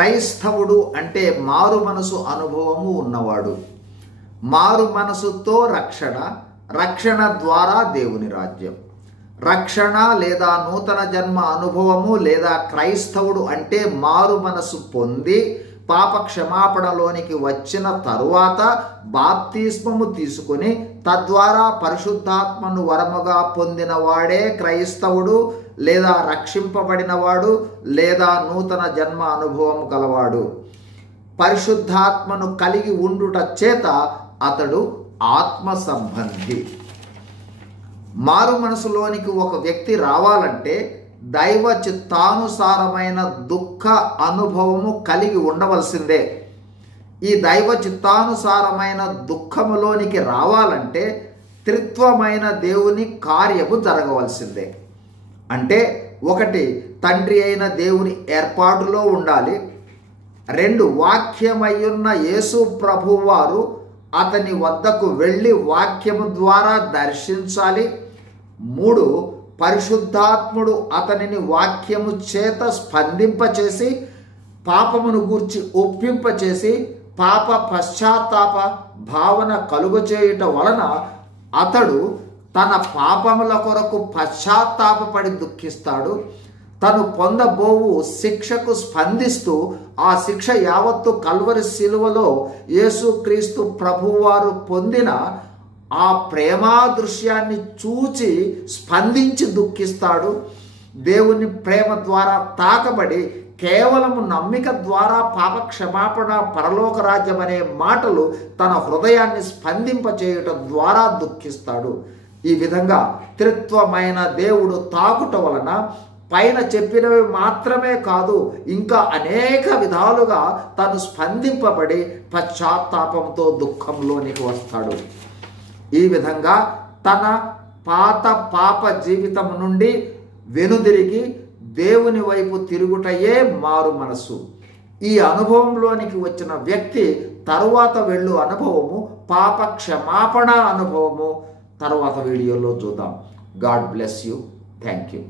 క్రైస్తవుడు అంటే మారు మనసు అనుభవము ఉన్నవాడు. మారు మనసుతో రక్షణ, రక్షణ ద్వారా దేవుని రాజ్యం. రక్షణ లేదా నూతన జన్మ అనుభవము లేదా క్రైస్తవుడు అంటే మారు మనసు పొంది పాప క్షమాపణలోనికి వచ్చిన తరువాత బాప్తిస్మము తీసుకుని తద్వారా పరిశుద్ధాత్మను వరముగా పొందిన వాడే క్రైస్తవుడు లేదా రక్షింపబడినవాడు లేదా నూతన జన్మ అనుభవం గలవాడు. పరిశుద్ధాత్మను కలిగి ఉండుట చేత అతడు ఆత్మ సంబంధి. మారు మనసులోనికి ఒక వ్యక్తి రావాలంటే దైవ చిత్తానుసారమైన దుఃఖ అనుభవము కలిగి ఉండవలసిందే. ఈ దైవ చిత్తానుసారమైన దుఃఖములోనికి రావాలంటే త్రిత్వమైన దేవుని కార్యము జరగవలసిందే. అంటే ఒకటి, తండ్రి అయిన దేవుని ఏర్పాటులో ఉండాలి. 2, వాక్యమయ్యున్న యేసు ప్రభువారు అతని వద్దకు వెళ్ళి వాక్యము ద్వారా దర్శించాలి. 3, పరిశుద్ధాత్ముడు అతనిని వాక్యము చేత స్పందింపచేసి పాపమును గూర్చి ఒప్పింపచేసి పాప పశ్చాత్తాప భావన కలుగచేయుట వలన అతడు తన పాపముల కొరకు పశ్చాత్తాపపడి దుఃఖిస్తాడు. తను పొందబోవు శిక్షకు స్పందిస్తూ ఆ శిక్ష యావత్తు కల్వరి శిలువలో యేసుక్రీస్తు ప్రభువారు పొందిన ఆ ప్రేమా దృశ్యాన్ని చూచి స్పందించి దుఃఖిస్తాడు. దేవుని ప్రేమ ద్వారా తాకబడి కేవలము నమ్మిక ద్వారా పాప క్షమాపణ పరలోక రాజ్యం అనే మాటలు తన హృదయాన్ని స్పందింపచేయటం ద్వారా దుఃఖిస్తాడు. ఈ విధంగా త్రిత్వమైన దేవుడు తాకుట వలన పైన చెప్పినవి మాత్రమే కాదు, ఇంకా అనేక విధాలుగా తను స్పందింపబడి పశ్చాత్తాపంతో దుఃఖంలోనికి వస్తాడు. ఈ విధంగా తన పాత పాప జీవితం నుండి వెనుదిరిగి దేవుని వైపు తిరుగుటయే మారు మనసు. ఈ అనుభవంలోనికి వచ్చిన వ్యక్తి తరువాత వెళ్ళు అనుభవము పాప క్షమాపణ అనుభవము తరువాత వీడియోలో చూద్దాం. God bless you. Thank you.